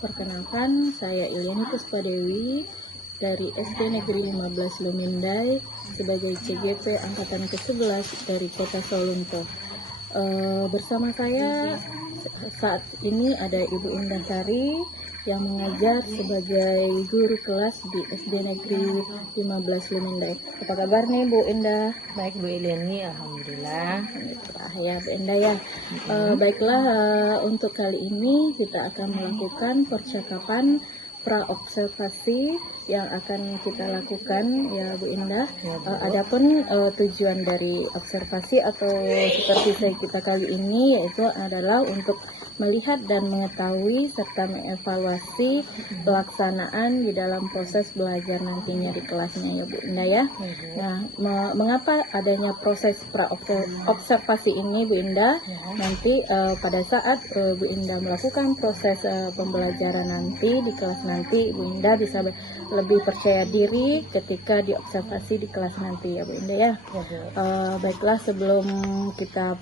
Perkenalkan, saya Ilyani Puspadewi dari SD Negeri 15 Lumindai sebagai CGP Angkatan ke-11 dari Kota Solunto. Bersama saya saat ini ada Ibu Indah Sari yang mengajar sebagai guru kelas di SD Negeri 15 Lumindai. Apa kabar nih Bu Indah? Baik Bu Ilyani, alhamdulillah. Ya Bu Indah ya. Baiklah, untuk kali ini kita akan melakukan percakapan pra-observasi yang akan kita lakukan ya Bu Indah. Adapun tujuan dari observasi atau seperti kita kali ini yaitu adalah untuk melihat dan mengetahui serta mengevaluasi pelaksanaan di dalam proses belajar nantinya di kelasnya ya Bu Indah ya. Nah, mengapa adanya proses pra-observasi ini Bu Indah? Nanti pada saat Bu Indah melakukan proses pembelajaran nanti di kelas nanti, Bu Indah bisa lebih percaya diri ketika diobservasi di kelas nanti ya Bu Indah ya. Baiklah, sebelum kita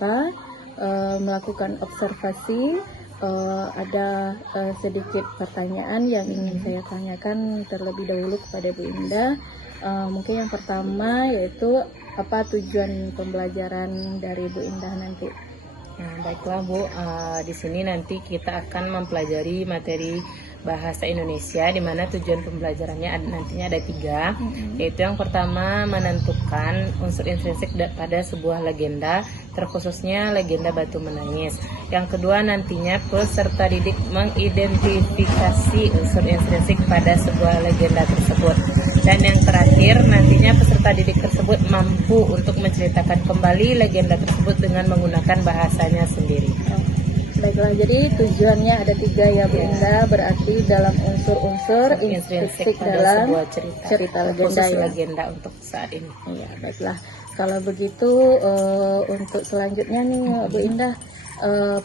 melakukan observasi, ada sedikit pertanyaan yang ingin saya tanyakan terlebih dahulu kepada Bu Indah. Mungkin yang pertama yaitu apa tujuan pembelajaran dari Bu Indah nanti? Nah, baiklah Bu, di sini nanti kita akan mempelajari materi bahasa Indonesia, di mana tujuan pembelajarannya nantinya ada 3, yaitu yang pertama menentukan unsur intrinsik pada sebuah legenda, terkhususnya legenda Batu Menangis. Yang kedua nantinya peserta didik mengidentifikasi unsur intrinsik pada sebuah legenda tersebut. Dan yang terakhir nantinya peserta didik tersebut mampu untuk menceritakan kembali legenda tersebut dengan menggunakan bahasanya sendiri. Baiklah, jadi tujuannya ada 3 ya Bu Indah, berarti dalam unsur-unsur intrinsik dalam sebuah cerita legenda ya. Legenda untuk saat ini. Iya, baiklah. Kalau begitu untuk selanjutnya nih Bu Indah,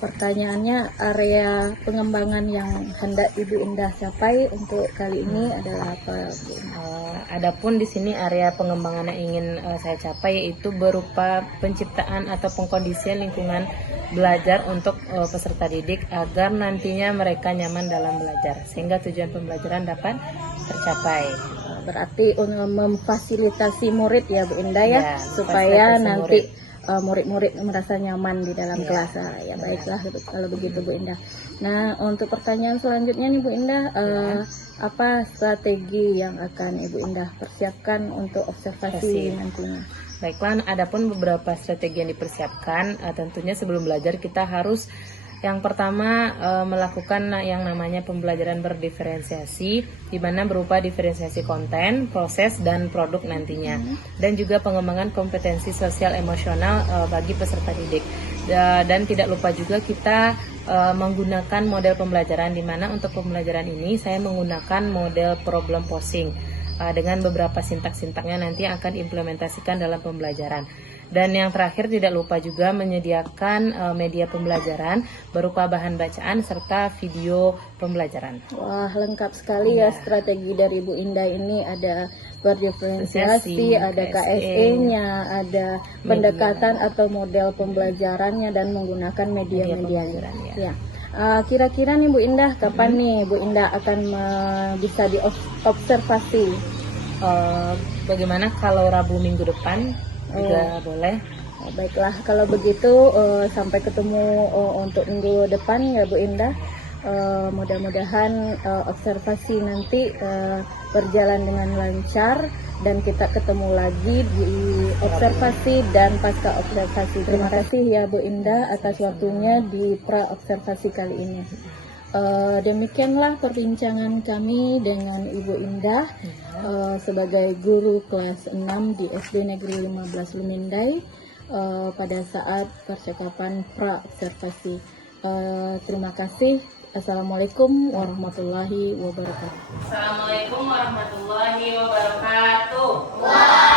pertanyaannya area pengembangan yang hendak Ibu Indah capai untuk kali ini adalah apa Bu Indah? Adapun di sini area pengembangan yang ingin saya capai yaitu berupa penciptaan atau pengkondisian lingkungan belajar untuk peserta didik agar nantinya mereka nyaman dalam belajar sehingga tujuan pembelajaran dapat tercapai. Berarti memfasilitasi murid ya Bu Indah ya, supaya nanti murid-murid merasa nyaman di dalam kelas. Ya baiklah kalau begitu Bu Indah. Nah, untuk pertanyaan selanjutnya nih Bu Indah, apa strategi yang akan Ibu Indah persiapkan untuk observasi nantinya? Baiklah, adapun beberapa strategi yang dipersiapkan, tentunya sebelum belajar kita harus yang pertama melakukan yang namanya pembelajaran berdiferensiasi, di mana berupa diferensiasi konten, proses, dan produk nantinya, dan juga pengembangan kompetensi sosial emosional bagi peserta didik. Dan tidak lupa juga kita menggunakan model pembelajaran, di mana untuk pembelajaran ini saya menggunakan model problem posing dengan beberapa sintak-sintaknya nanti akan implementasikan dalam pembelajaran. Dan yang terakhir tidak lupa juga menyediakan media pembelajaran berupa bahan bacaan serta video pembelajaran. Wah, lengkap sekali ya strategi dari Bu Indah ini. Ada berdiferensiasi, ada KSE-nya, ada pendekatan atau model pembelajarannya dan menggunakan media-media. Ya. Kira-kira nih Bu Indah, kapan nih Bu Indah akan bisa diobservasi? Bagaimana kalau Rabu minggu depan? Juga boleh. Baiklah, kalau begitu sampai ketemu untuk minggu depan ya Bu Indah. Mudah-mudahan observasi nanti berjalan dengan lancar dan kita ketemu lagi di observasi dan pasca observasi. Terima kasih ya Bu Indah atas waktunya di pra-observasi kali ini. Demikianlah perbincangan kami dengan Ibu Indah sebagai guru kelas 6 di SD Negeri 15 Lumindai pada saat percakapan pra-observasi. Terima kasih. Assalamualaikum warahmatullahi wabarakatuh. Assalamualaikum warahmatullahi wabarakatuh. Pelajaran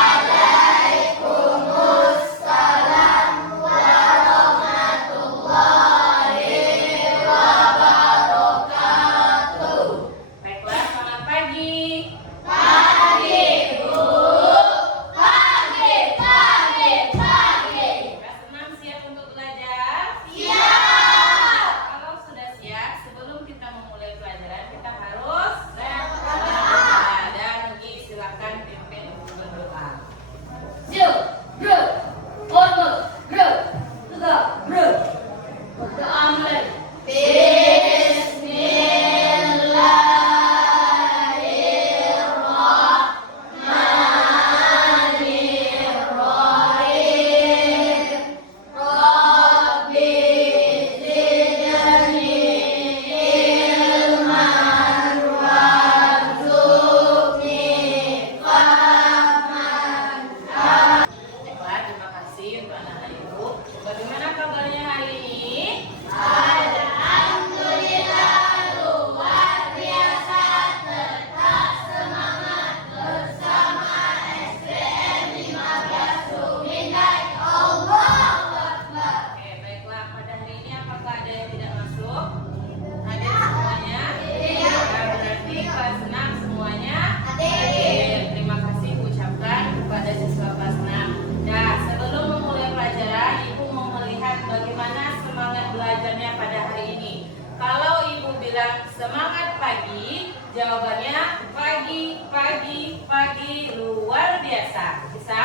pagi, pagi, pagi, luar biasa. Bisa?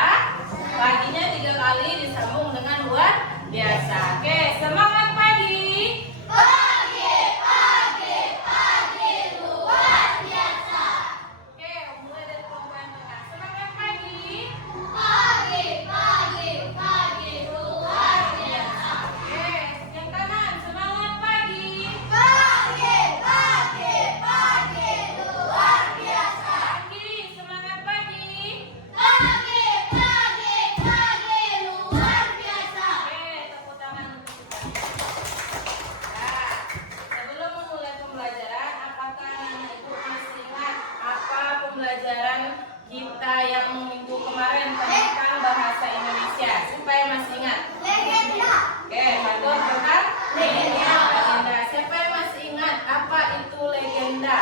Paginya 3 kali disambung dengan luar biasa. Oke, semangat pagi. Pagi, pagi, pagi, luar biasa. Oke, mulai dari kelompok yang tengah. Semangat pagi. Pagi, pagi, pagi, luar biasa. Oke, yang kanan. Semangat pagi. Pagi, pagi, pagi, luar biasa. Yang kiri, semangat pagi. Pagi, pagi, pagi, luar biasa. Oke, tepuk tangan untuk kita. Nah, sebelum memulai pembelajaran, apakah anak ibu masih ingat apa pembelajaran kita yang minggu kemarin tentang bahasa Indonesia? Supaya masih ingat. Legenda. Oke, Fatur tentang legenda. Siapa yang masih ingat apa itu legenda?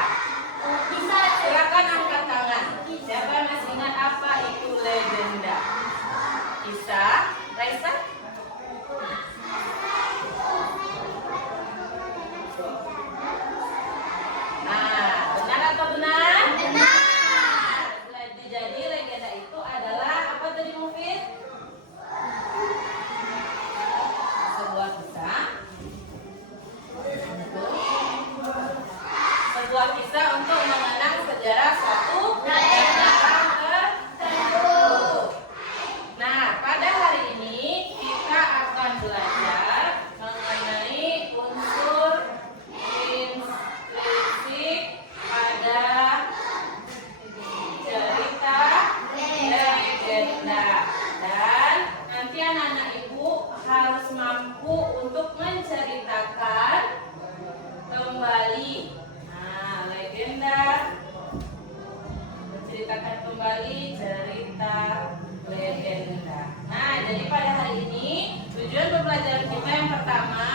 Bisa, silakan angkat tangan. Siapa yang masih ingat apa itu legenda? Bisa, Raisa? Nah, benar atau benar? Benar. Jadi legenda itu adalah apa tadi Mufid? Sebuah kisah. Sebuah kisah untuk mengenang sejarah suatu daerah tertentu. Nah, pada hari ini kita akan belajar mengenai unsur intrinsik pada cerita legenda, dan nanti anak-anak ibu harus mampu untuk menceritakan kembali legenda, menceritakan kembali cerita legenda. Nah, jadi pada hari ini tujuan pembelajaran kita yang pertama,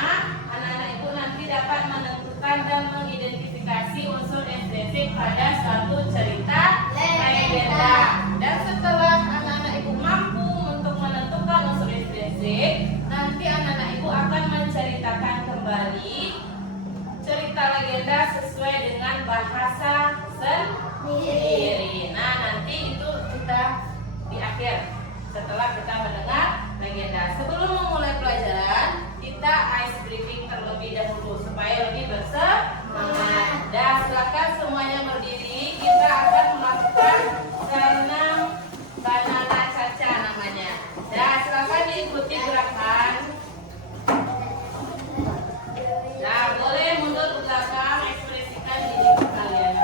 anak-anak ibu nanti dapat menentukan dan mengidentifikasi unsur intrinsik pada suatu cerita legenda. Dan setelah anak-anak ibu mampu untuk menentukan unsur intrinsik, nanti anak-anak ibu akan menceritakan kembali cerita legenda sesuai dengan bahasa sendiri. Nah, nanti itu kita di akhir setelah kita mendengar legenda. Sebelum memulai pelajaran, kita ice breaking terlebih dahulu supaya lebih bersemangat. Dan silakan semuanya berdiri. Kita akan melakukan senam banana caca namanya. Dan silakan diikuti gerakan. Nah, boleh mundur ke belakang, ekspresikan diri kalian.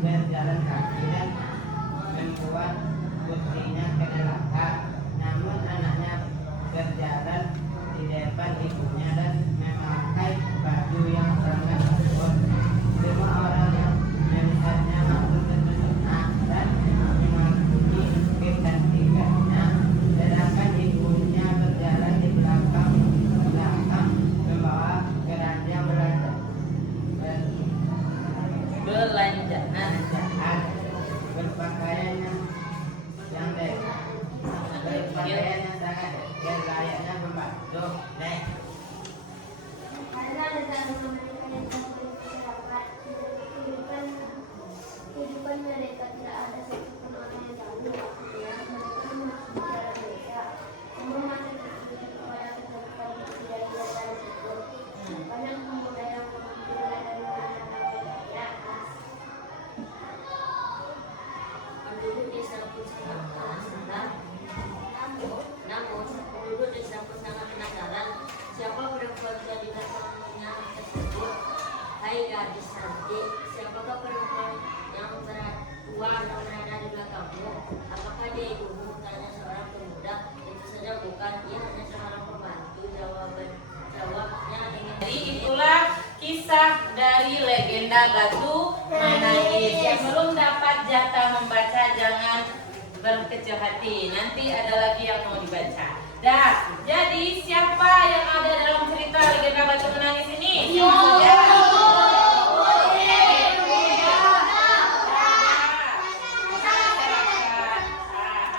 berjalan kaki dan membuat putrinya kelelahan. Namun anaknya berjalan di depan ibunya dan memakai baju yang sangat kotor. Semua orang yang melihatnya langsung terkejut dan menghakimi kecantikannya. Sedangkan ibunya berjalan di belakang membawa keranjang belanjaan berpakaian yang berpakaian yang sangat layaknya pembantu. Kehidupan mereka tidak ada satupun orang yang tahu waktunya mereka berbicara mereka. Semua masih tertuju kepada kehidupan yang tidak biasa tersebut. Banyak pemuda yang berbicara dan menanamkan di atas. Penduduk desa pun sangat penasaran. Namun penduduk desa pun sangat penasaran. Siapa perempuan gadis suaminya tersebut? Hai gadis cantik, siapakah perempuan yang tua yang berada di belakangmu? Apakah dia ibumu? Tanya seorang pemuda. Itu saja bukan, ia hanya seorang pembantu. Jawabnya dengan. Jadi itulah kisah dari legenda Batu Menangis. Yang belum dapat jatah membaca jangan berkecil hati. Nanti ada lagi yang mau dibaca. Dah, jadi siapa yang ada dalam cerita legenda Batu Menangis ini?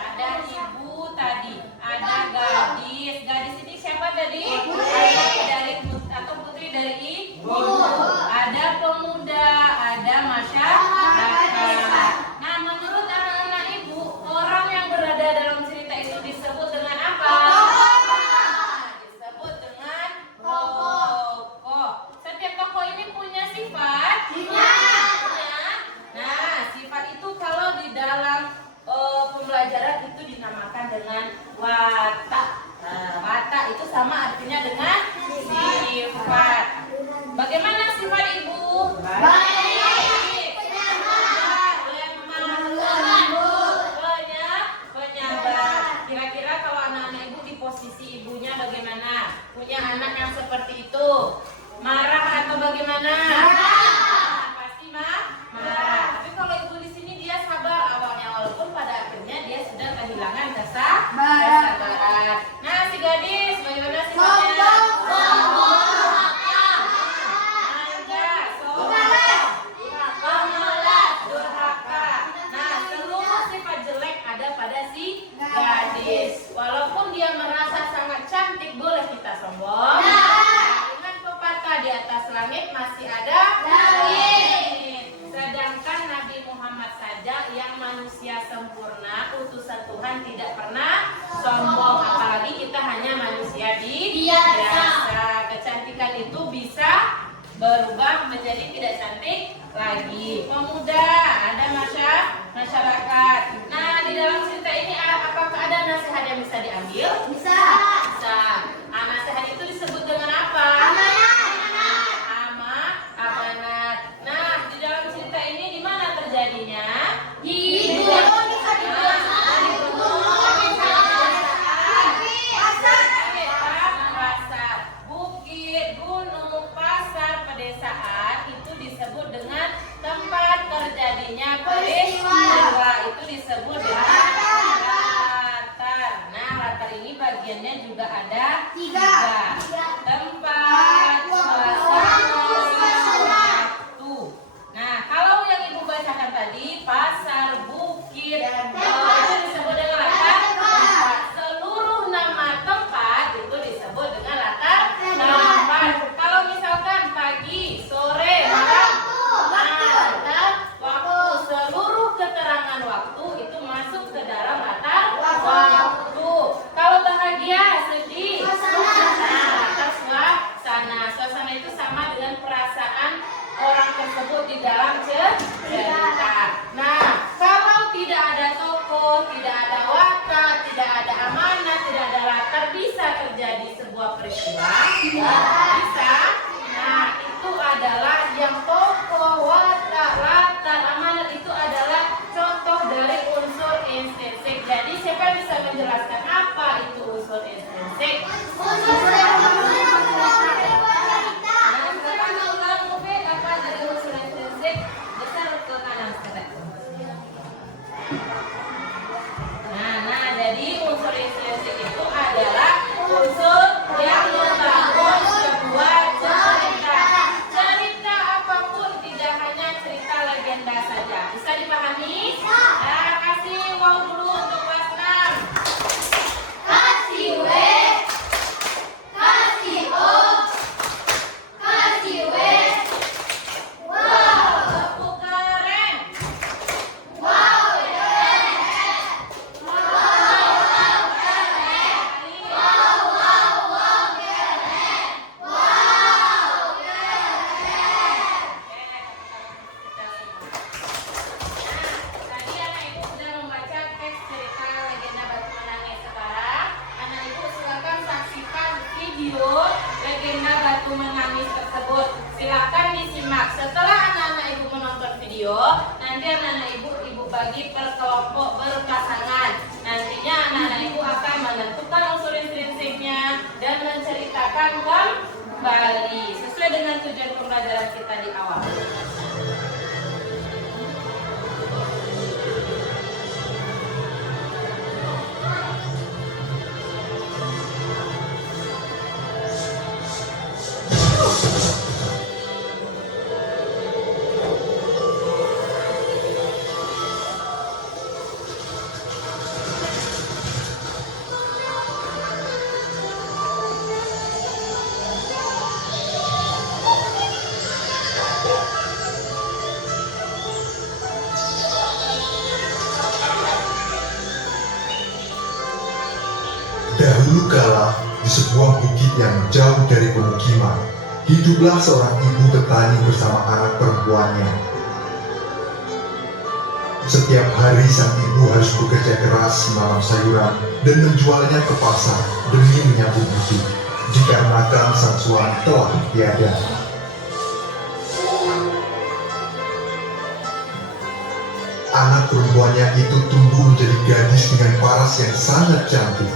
Ada ibu tadi, ada gadis. Gadis ini siapa tadi? Dari atau putri dari ibu. Ada pemuda, ada masyarakat. Nah, menurut anak-anak ibu, orang yang berada dalam cerita itu disebut dengan apa? Disebut dengan tokoh. Setiap tokoh ini punya sifat? Punya. Nah, sifat itu kalau di dalam pembelajaran itu dinamakan dengan watak. Watak itu sama artinya dengan sifat. Bagaimana sifat ibu? Baik, lemah lembut, penyabar. Kira-kira kalau anak-anak ibu di posisi ibunya bagaimana? Punya anak yang seperti itu, marah atau bagaimana? Pasti marah. Tapi kalau ibu di sini dia sabar awalnya, walaupun pada akhirnya dia sudah kehilangan kesabaran. Nah, si gadis bagaimana sifatnya? Walaupun dia merasa sangat cantik, boleh kita sombong. Dengan pepatah di atas langit masih ada langit. Sedangkan Nabi Muhammad saja yang manusia sempurna, utusan Tuhan, tidak pernah sombong. Apalagi kita hanya manusia biasa. Kecantikan itu bisa berubah menjadi tidak cantik lagi. Pemuda, ada masyarakat. Nah, di dalam cerita ini apakah ada nasihat yang bisa diambil? Bisa. Nah, nasihat itu disebut dengan apa? Amanat. Nah, di dalam cerita ini di mana terjadinya? Bukit, gunung, pasar, pedesaan itu disebut dengan tempat terjadinya peristiwa. Itu disebut dengan latar. Nah, latar ini bagiannya juga ada tiga. Tempat, suasana, waktu. Nah, kalau yang ibu bacakan tadi, pasar, bukit, itu disebut dengan latar tempat. Seluruh nama tempat itu disebut dengan latar tempat. Kalau misalkan pagi, sore, malam, latar waktu. Seluruh keterangan waktu itu masuk ke dalam latar waktu. Kalau bahagia, sedih, latar suasana. Suasana itu sama dengan perasaan orang tersebut di dalam cerita. Nah, kalau tidak ada tokoh Silakan disimak. Setelah anak-anak ibu menonton video, nanti anak-anak ibu bagi per kelompok berpasangan. Nantinya anak-anak ibu akan menentukan unsur intrinsiknya dan menceritakan kembali sesuai dengan tujuan pembelajaran kita di awal. Dahulu kala, di sebuah bukit yang jauh dari pemukiman, hiduplah seorang ibu petani bersama anak perempuannya. Setiap hari sang ibu harus bekerja keras menanam sayuran dan menjualnya ke pasar demi menyambung hidup, dikarenakan sang suami telah tiada. Anak perempuannya itu tumbuh menjadi gadis dengan paras yang sangat cantik.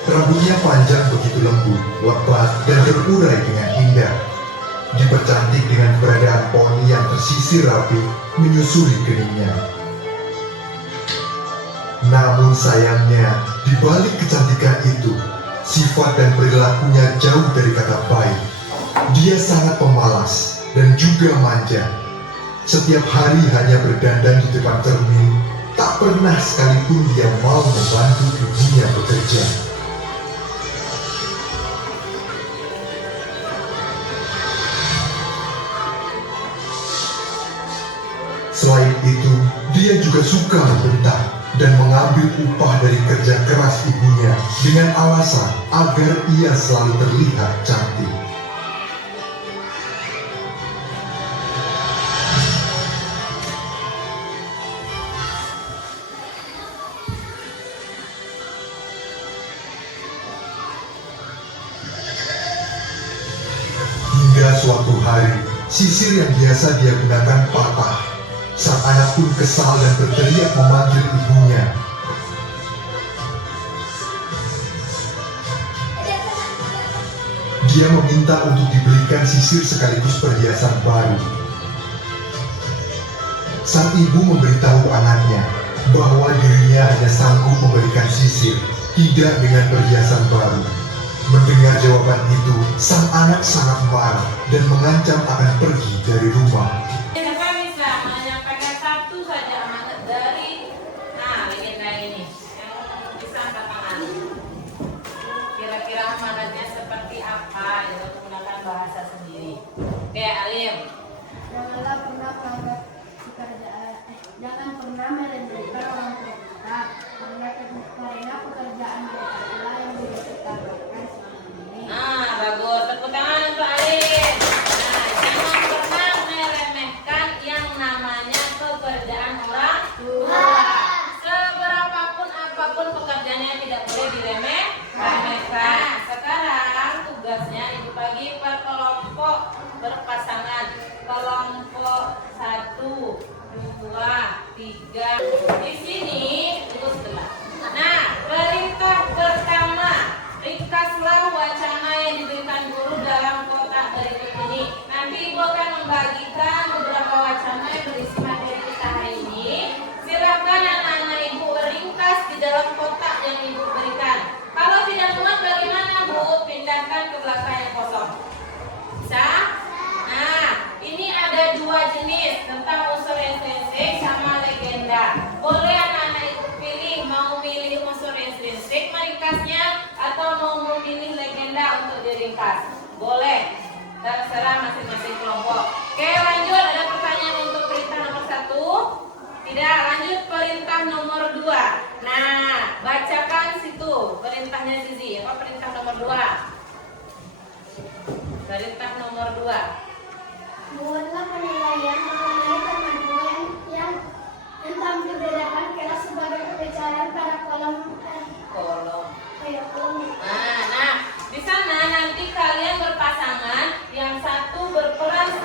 Rambutnya panjang begitu lembut, lebat, dan terurai dengan indah. Dipercantik dengan keberadaan poni yang tersisir rapi menyusuri keningnya. Namun sayangnya, di balik kecantikan itu, sifat dan perilakunya jauh dari kata baik. Dia sangat pemalas dan juga manja. Setiap hari hanya berdandan di depan cermin, tak pernah sekalipun dia mau membantu ibunya bekerja. Selain itu, dia juga suka membentak dan mengambil upah dari kerja keras ibunya dengan alasan agar ia selalu terlihat cantik. Hingga suatu hari, sisir yang biasa dia gunakan patah. Sang anak pun kesal dan berteriak memanggil ibunya. Dia meminta untuk dibelikan sisir sekaligus perhiasan baru. Sang ibu memberitahu anaknya bahwa dirinya hanya sanggup memberikan sisir, tidak dengan perhiasan baru. Mendengar jawaban itu, sang anak sangat marah dan mengancam akan pergi dari rumah. Bahasa sendiri. Oke, Alim. Jangan pernah merendahkan orang tua kita, karena pekerjaan mereka itulah yang bisa kita lakukan selama ini. Bagus. Tepuk tangan untuk Alim. Jangan pernah meremehkan yang namanya pekerjaan orang tua. Seberapapun apapun pekerjaannya tidak boleh diremehkan. Sekarang tugasnya ibu bagi per kelompok berpasangan. Kelompok 1, 2, 3. Di sini terus sebelah. Nah, perintah pertama, ringkaslah wacana yang diberikan guru dalam kotak berikut ini. Nanti ibu akan membagikan beberapa wacana yang berisi materi kita hari ini. Silakan anak-anak ibu ringkas di dalam kotak yang ibu berikan. Kalau tidak muat bagaimana Bu? Pindahkan ke belakang yang kosong. Bisa? Nah, ini ada 2 jenis tentang unsur intrinsik sama legenda. Boleh anak-anak ibu pilih mau milih unsur intrinsik meringkasnya atau mau memilih legenda untuk diringkas. Boleh. Terserah masing-masing kelompok. Oke, lanjut. Ada pertanyaan untuk perintah nomor 1? Tidak, lanjut perintah nomor 2. Nah, bacakan situ perintahnya Zizi. Apa perintah nomor 2? Perintah nomor 2. Buatlah penilaian mengenai kemajuan yang tentang perbedaan kelas sebagai pembicaraan pada kolom. Nah, di sana nanti kalian berpasangan, yang satu berperan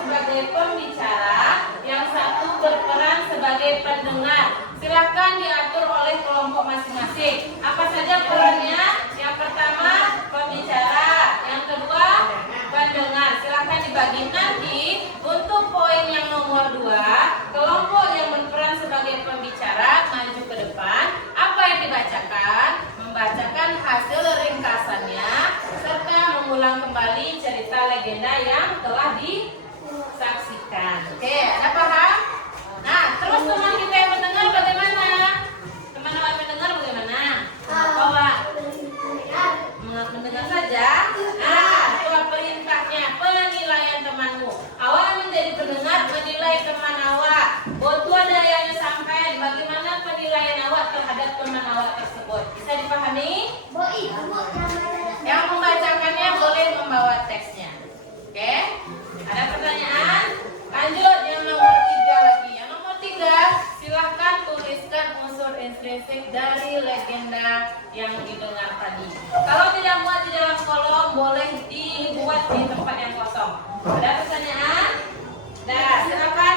masing-masing. Apa saja perannya? Yang pertama pembicara, yang kedua pendengar. Silakan dibagi nanti untuk poin yang nomor 2. Kelompok yang berperan sebagai pembicara maju ke depan. Apa yang dibacakan? Membacakan hasil ringkasannya serta mengulang kembali cerita legenda yang telah disaksikan. Oke, ada paham? Nah, terus teman kita yang mendengar bagaimana? Teman-teman mendengar bagaimana? Bawa mendengar saja. Nah, itu perintahnya, penilaian temanmu. Awak menjadi pendengar, menilai teman awak. Botu ada yang sampai bagaimana penilaian awak terhadap teman awak tersebut. Bisa dipahami? Yang membacakannya boleh membawa teksnya. Oke? Ada pertanyaan? Lanjut yang nomor 3 lagi. Yang nomor 3, silahkan tuliskan unsur intrinsik dari legenda yang didengar tadi. Kalau tidak muat di dalam kolom, boleh dibuat di tempat yang kosong. Ada pertanyaan? Nah, silakan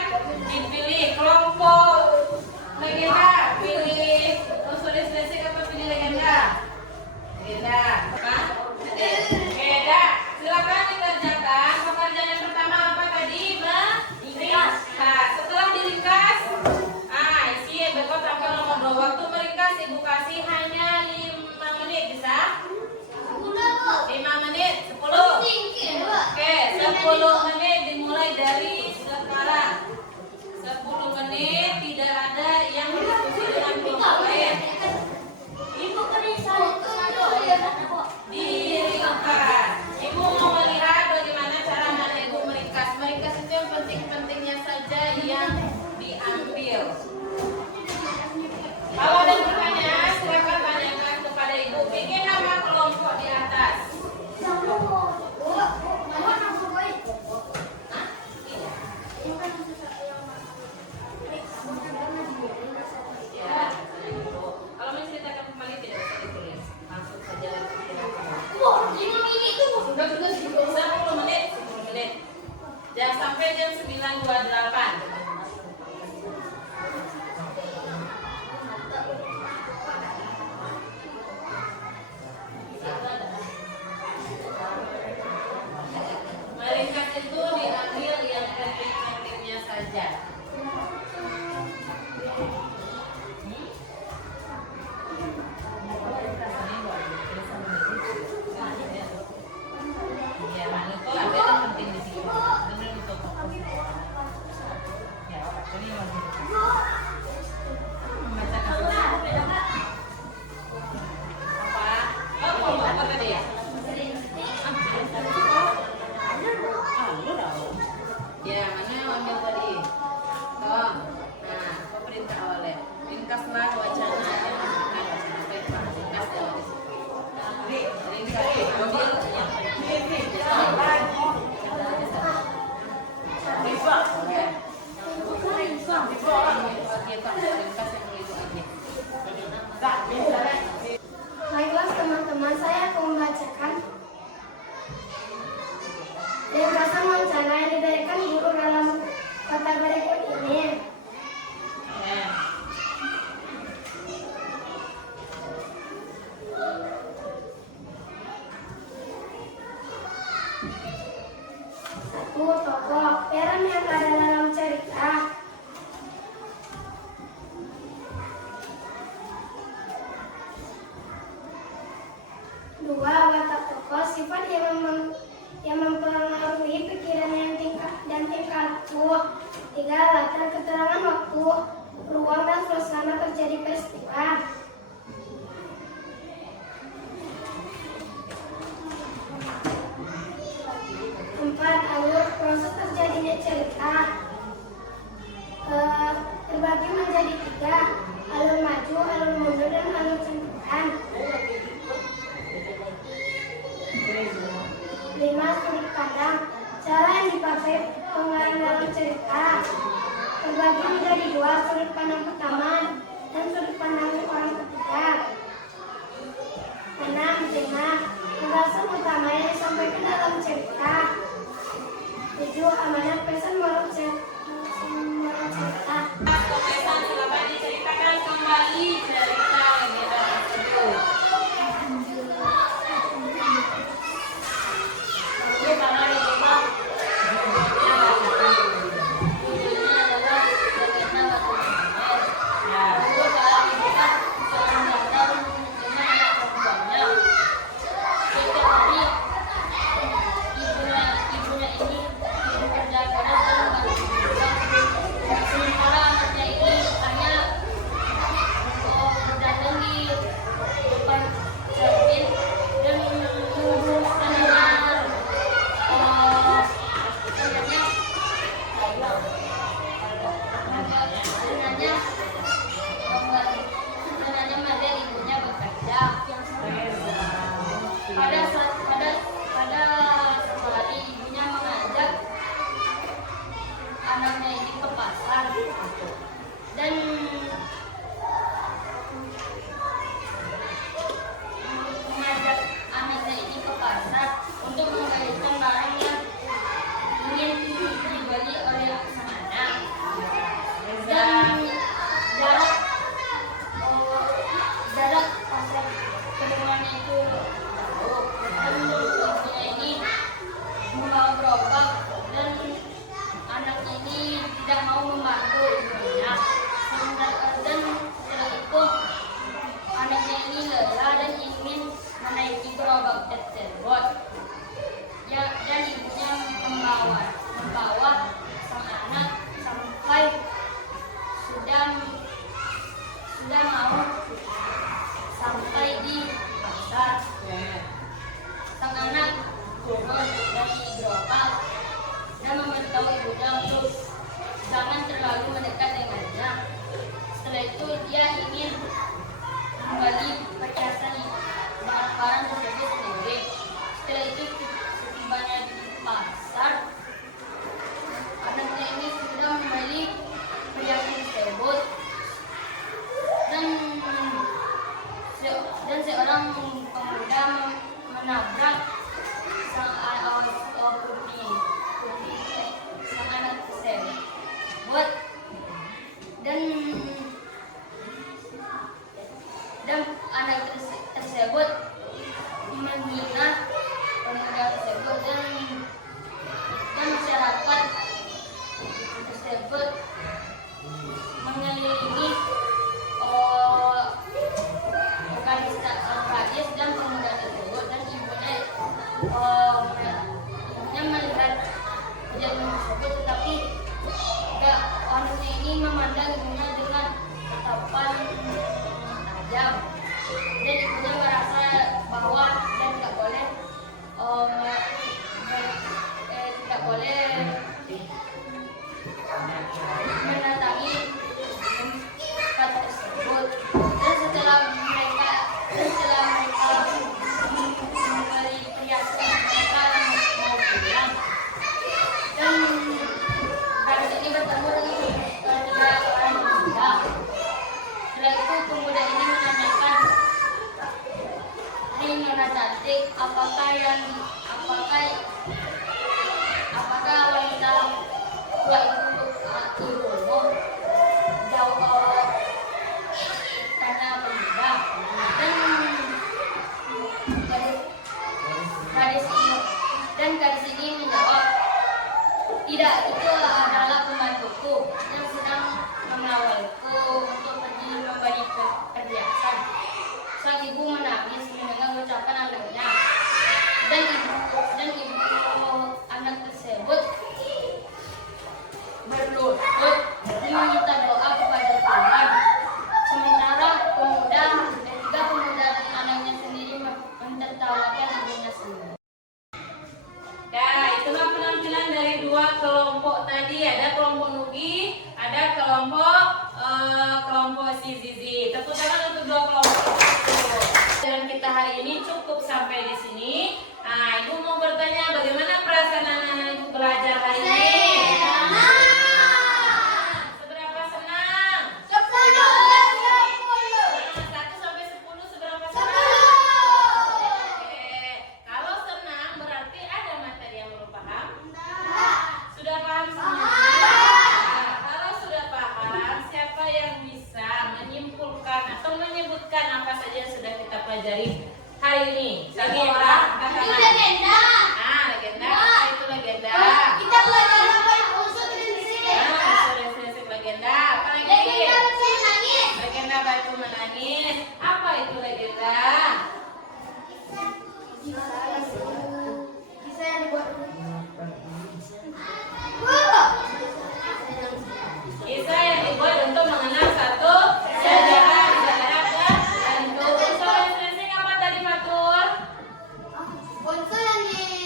dipilih kelompok legenda. Pilih unsur intrinsik apa pilih legenda? Legenda. Apa? Legenda. Silakan dikerjakan. Pekerjaan yang pertama apa tadi? Meringkas. Nah, setelah diringkas, isi berikut tampil nomor 2. Waktu meringkas ibu kasih hanya 5 menit, bisa? 5 menit, 10. Oke, 10 menit dimulai dari sekarang. 10 menit tidak ada yang diskusi dengan kelompok lain. Diringkas. Ibu mau melihat bagaimana cara mana ibu meringkas. Meringkas itu yang penting-pentingnya saja yang diambil. Kalau ada pertanyaan, silakan tanyakan kepada ibu. Bikin nama kelompok di atas. Ya, kalau menceritakan kembali tidak usah ditulis, langsung saja sudah 10 menit, 10 menit. Jangan sampai jam 9.28. Meringkas itu diambil yang penting-pentingnya saja. Ya, mana itu ada yang penting di sini. Benar itu. Ya, ini membacakan apa? Apa tadi ya? Ya, mana yang ambil tadi? Oh, nah, apa perintah awalnya? Ringkaslah wacana yang disebutkan wacana tema. Ringkas jawab di situ. Ringkas, ambil yang penting. Baiklah teman-teman, saya akan membacakan ringkasan wacana yang diberikan guru dalam kata berikut ini. Satu, tokoh peran yang ada dalam cerita. Dua, watak tokoh, sifat yang mempengaruhi pikiran dan tingkah laku. Tiga, latar keterangan waktu, ruang dan suasana terjadi peristiwa. Empat, alur proses terjadinya cerita terbagi menjadi 3, alur maju, alur mundur, dan alur campuran. 5, sudut pandang, cara yang dipakai pengarang dalam cerita terbagi menjadi 2, sudut pandang pertama dan sudut pandang orang ketiga. 6, tema, pembahasan utama yang disampaikan dalam cerita. 7, amanat pesan moral cerita. Pesan silakan diceritakan kembali cerita legenda mau sampai di pasar. Sang anak turun dari gerobak dan memberitahu ibunya untuk jangan terlalu mendekat dengannya. Setelah itu dia ingin kembali perhiasan barang tersebut sendiri. Setelah itu setibanya di pasar, anaknya ini sudah membeli perhiasan tersebut dan seorang pemuda menabrak sang anak tersebut dan anak tersebut menghina pemuda tersebut dan masyarakat tersebut mengelilingi gadis dan pemuda tersebut dan ibunya melihat kejadian tersebut, tetapi anaknya ini memandang ibunya dengan tatapan tajam dan ibunya merasa bahwa dia tidak boleh mendatangi tempat tersebut. Dan setelah mereka membeli perhiasan, mereka mau pulang dan gadis ini bertemu dengan tiga orang pemuda. Setelah itu pemuda ini menanyakan, "Hai Nona cantik, apakah wanita tua itu ibumu?" Jawab tanya pemuda. Dan gadis ini menjawab, "Tidak, itu adalah pembantuku yang sedang mengawalku untuk pergi memberi perhiasan." Sang ibu menangis mendengar ucapan anaknya dan ibu anak tersebut berlutut dan meminta doa kepada Tuhan. Sementara tiga pemuda dan anaknya sendiri mentertawakan ibunya sendiri. Nah, itulah penampilan dari dua kelompok tadi. Ada kelompok Nugi, ada kelompok si Zizi. Tepuk tangan untuk dua kelompok itu. Pelajaran kita hari ini cukup sampai di sini. Nah, Ibu mau bertanya, bagaimana perasaan anak-anak Ibu belajar hari ini? Seberapa senang? 1 sampai 10 seberapa senang? Oke. Kalau senang berarti ada materi yang belum paham? Sudah paham semua? Nah, kalau sudah paham, siapa yang bisa menyimpulkan atau menyebutkan apa saja yang sudah kita pelajari hari ini? Legenda. Legenda. Legenda. Apa itu legenda? Kita belajar apa itu unsur prinsip. Unsur-unsur legenda. Apa lagi? Legenda batu menangis. Legenda batu menangis. Apa itu legenda? Kisah yang dibuat. Kisah yang dibuat untuk mengenal satu sejarah tertentu. Unsur prinsip apa tadi, Fatur? Unsur yang di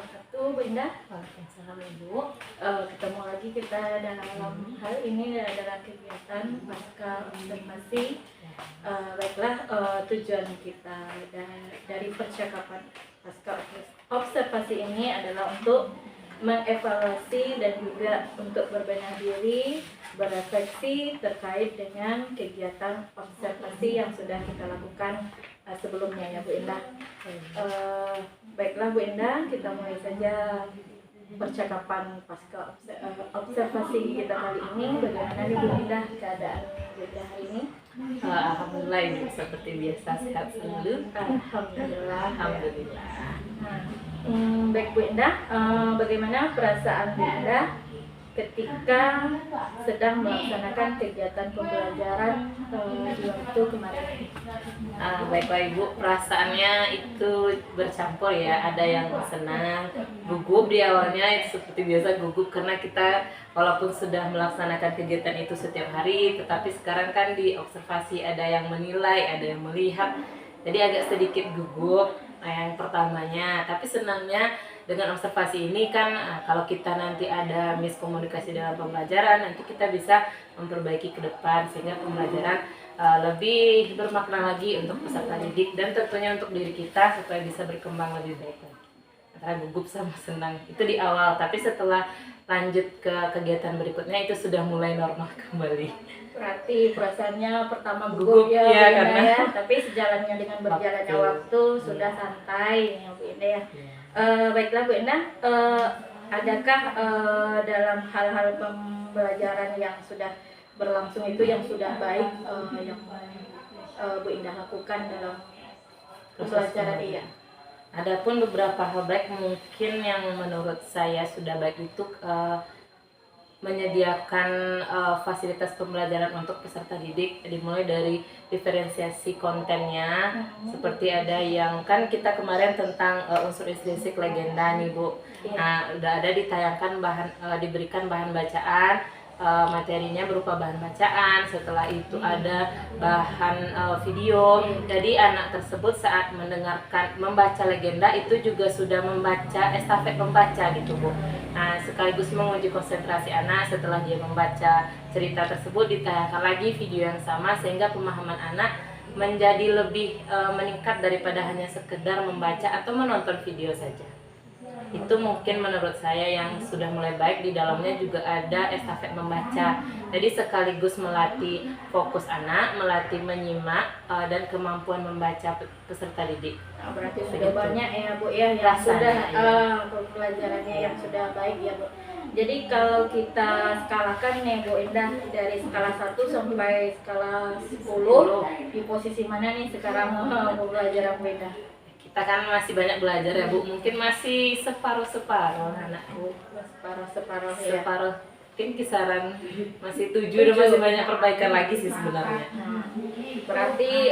wabarakatuh, Bu Indah. Waalaikumsalam Ibu. Ketemu lagi kita dalam hal ini adalah kegiatan pasca observasi. Baiklah, tujuan kita dari percakapan pasca observasi ini adalah untuk mengevaluasi dan juga untuk berbenah diri, berefleksi terkait dengan kegiatan observasi yang sudah kita lakukan sebelumnya ya Bu Indah. Baiklah Bu Indah, kita mulai saja percakapan pasca observasi kita kali ini. Bagaimana nih Bu Indah keadaan Bu Indah hari ini? Alhamdulillah Ibu, seperti biasa sehat selalu. Alhamdulillah. Alhamdulillah. Baik Bu Indah, bagaimana perasaan Bu Indah ketika sedang melaksanakan kegiatan pembelajaran di waktu kemarin? Baiklah Ibu, perasaannya itu bercampur ya. Ada yang senang, gugup di awalnya, seperti biasa gugup karena kita walaupun sudah melaksanakan kegiatan itu setiap hari, tetapi sekarang kan di observasi ada yang menilai, ada yang melihat, jadi agak sedikit gugup yang pertamanya. Tapi senangnya dengan observasi ini kan kalau kita nanti ada miskomunikasi dalam pembelajaran, nanti kita bisa memperbaiki ke depan sehingga pembelajaran lebih bermakna lagi untuk peserta didik dan tentunya untuk diri kita supaya bisa berkembang lebih baik lagi. Antara gugup sama senang itu di awal, tapi setelah lanjut ke kegiatan berikutnya itu sudah mulai normal kembali. Berarti perasaannya pertama Gugup, gugup ya, ya, Bu Indah karena ya, tapi sejalannya dengan berjalannya waktu sudah santai ya Bu Indah ya. Baiklah Bu Indah, adakah dalam hal-hal pembelajaran yang sudah berlangsung itu yang sudah baik yang Bu Indah lakukan dalam pembelajaran iya? Adapun beberapa hal baik mungkin yang menurut saya sudah baik itu menyediakan fasilitas pembelajaran untuk peserta didik, dimulai dari diferensiasi kontennya, seperti ada yang kan kita kemarin tentang unsur intrinsik legenda nih Bu. Nah, udah ada ditayangkan diberikan bahan bacaan, materinya berupa bahan bacaan, setelah itu ada bahan video. Jadi anak tersebut saat membaca legenda itu juga sudah membaca estafet membaca gitu Bu. Nah, sekaligus menguji konsentrasi anak. Setelah dia membaca cerita tersebut, ditayangkan lagi video yang sama sehingga pemahaman anak menjadi lebih meningkat daripada hanya sekedar membaca atau menonton video saja. Itu mungkin menurut saya yang sudah mulai baik. Di dalamnya juga ada estafet membaca, jadi sekaligus melatih fokus anak, melatih menyimak dan kemampuan membaca peserta didik. Nah, berarti sudah banyak ya Bu ya yang Rasanya, sudah pembelajarannya yang sudah baik ya Bu. Jadi kalau kita skalakan nih Bu Indah dari skala 1 sampai skala 10, di posisi mana nih sekarang pembelajaran Bu Indah? Kita kan masih banyak belajar ya Bu, mungkin masih separuh-separuh anakku. Separuh-separuh ya. Separuh, mungkin kisaran masih 7 dan masih banyak perbaikan lagi sih sebenarnya. Berarti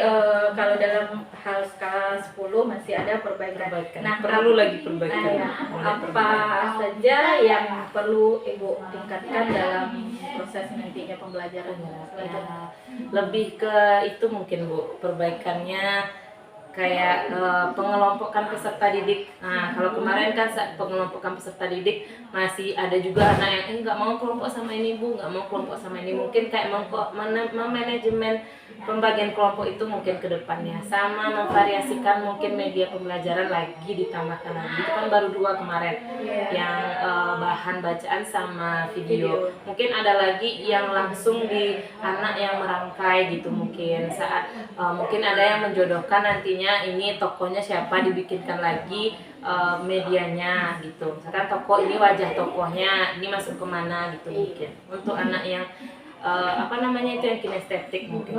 kalau dalam hal skala 10 masih ada perbaikan. Nah, perlu lagi perbaikan. Apa saja yang perlu Ibu tingkatkan dalam proses nantinya pembelajaran selanjutnya? Lebih ke itu mungkin Bu, perbaikannya kayak pengelompokan peserta didik. Nah, kalau kemarin kan saat pengelompokan peserta didik masih ada juga anak yang nggak mau kelompok sama ini Bu, nggak mau kelompok sama ini. Mungkin kayak memanajemen pembagian kelompok itu mungkin ke depannya, sama memvariasikan mungkin media pembelajaran lagi ditambahkan lagi. Itu kan baru 2 kemarin yang bahan bacaan sama video. Mungkin ada lagi yang langsung di anak yang merangkai gitu, mungkin saat mungkin ada yang menjodohkan nantinya ini tokohnya siapa, dibikinkan lagi medianya gitu. Misalkan tokoh ini wajah tokohnya, ini masuk kemana gitu mungkin. Untuk anak yang itu yang kinestetik mungkin.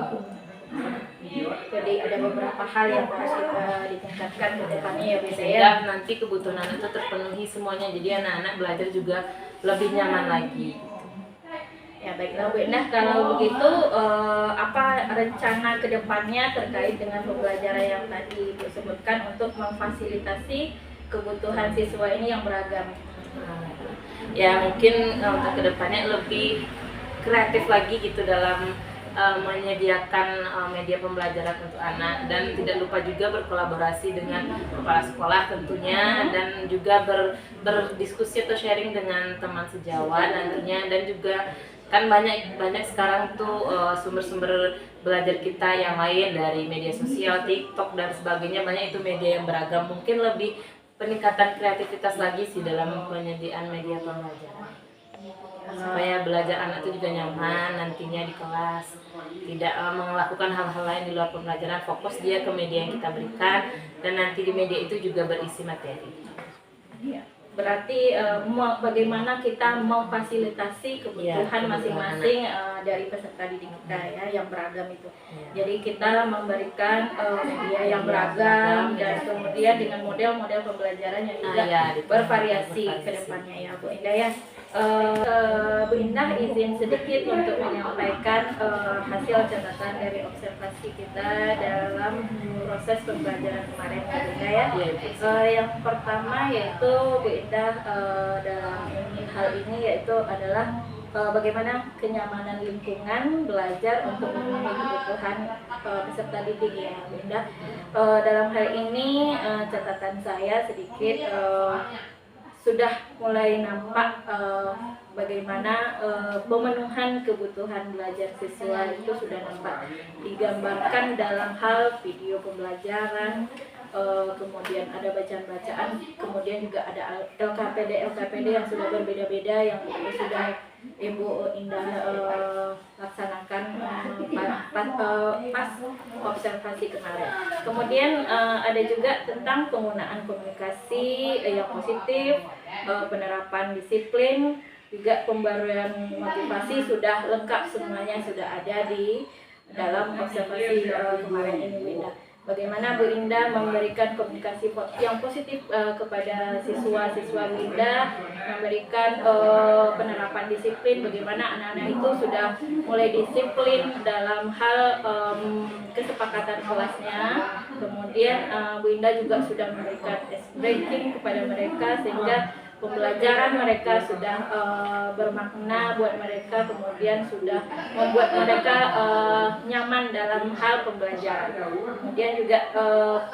Jadi ada beberapa hal yang harus kita ditingkatkan ke depannya ya Bu ya. Sehingga nanti kebutuhan anak itu terpenuhi semuanya. Jadi anak-anak belajar juga lebih nyaman lagi. Ya baiklah Bu. Nah kalau begitu apa rencana kedepannya terkait dengan pembelajaran yang tadi Ibu sebutkan untuk memfasilitasi kebutuhan siswa ini yang beragam? Ya mungkin untuk kedepannya lebih kreatif lagi gitu dalam menyediakan media pembelajaran untuk anak, dan tidak lupa juga berkolaborasi dengan kepala sekolah tentunya, dan juga berdiskusi atau sharing dengan teman sejawat nantinya, dan juga kan banyak sekarang tuh sumber-sumber belajar kita yang lain dari media sosial, TikTok dan sebagainya, banyak itu media yang beragam, mungkin lebih peningkatan kreativitas lagi sih dalam penyediaan media pembelajaran supaya belajar anak itu juga nyaman nantinya di kelas, tidak melakukan hal-hal lain di luar pembelajaran, fokus dia ke media yang kita berikan, dan nanti di media itu juga berisi materi. Berarti bagaimana kita memfasilitasi kebutuhan masing-masing dari peserta didik kita ya yang beragam itu. Jadi kita memberikan media yang beragam dan kemudian dengan model-model pembelajaran yang juga bervariasi ke depannya ya Bu Indah ya. Bu Indah izin sedikit untuk menyampaikan hasil catatan dari observasi kita dalam proses pembelajaran kemarin Bu Indah ya. Yang pertama yaitu Bu Indah dalam hal ini yaitu adalah bagaimana kenyamanan lingkungan belajar untuk memenuhi kebutuhan peserta didik ya Bu Indah. Dalam hal ini catatan saya sedikit sudah mulai nampak bagaimana pemenuhan kebutuhan belajar siswa itu sudah nampak digambarkan dalam hal video pembelajaran, kemudian ada bacaan-bacaan, kemudian juga ada LKPD yang sudah berbeda-beda yang sudah Ibu Indah laksanakan pas observasi kemarin. Kemudian ada juga tentang penggunaan komunikasi yang positif, penerapan disiplin, juga pembaruan motivasi sudah lengkap, semuanya sudah ada di dalam observasi kemarin ini Bu Indah. Bagaimana Bu Indah memberikan komunikasi yang positif kepada siswa-siswa Bu Indah, memberikan penerapan disiplin, bagaimana anak-anak itu sudah mulai disiplin dalam hal kesepakatan kelasnya. Kemudian Bu Indah juga sudah memberikan ice breaking kepada mereka sehingga pembelajaran mereka sudah bermakna buat mereka, kemudian sudah membuat mereka nyaman dalam hal pembelajaran. Kemudian juga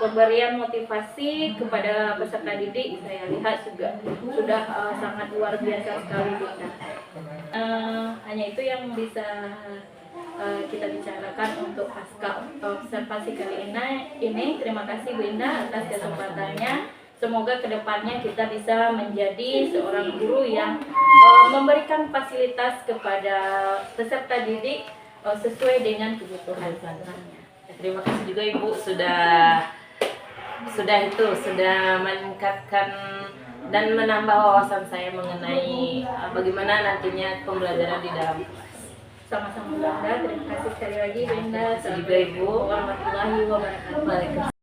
pemberian motivasi kepada peserta didik saya lihat juga sudah sangat luar biasa sekali Bu Indah. Hanya itu yang bisa kita bicarakan untuk pasca observasi kali ini. Terima kasih Bu Indah atas kesempatannya. Semoga kedepannya kita bisa menjadi seorang guru yang memberikan fasilitas kepada peserta didik sesuai dengan kebutuhan anak-anaknya. Terima kasih juga Ibu sudah meningkatkan dan menambah wawasan saya mengenai bagaimana nantinya pembelajaran di dalam kelas. Sama-sama Bu Indah, terima kasih sekali lagi Bu Indah. Terima kasih juga Ibu. Warahmatullahi wabarakatuh. Waalaikumsalam.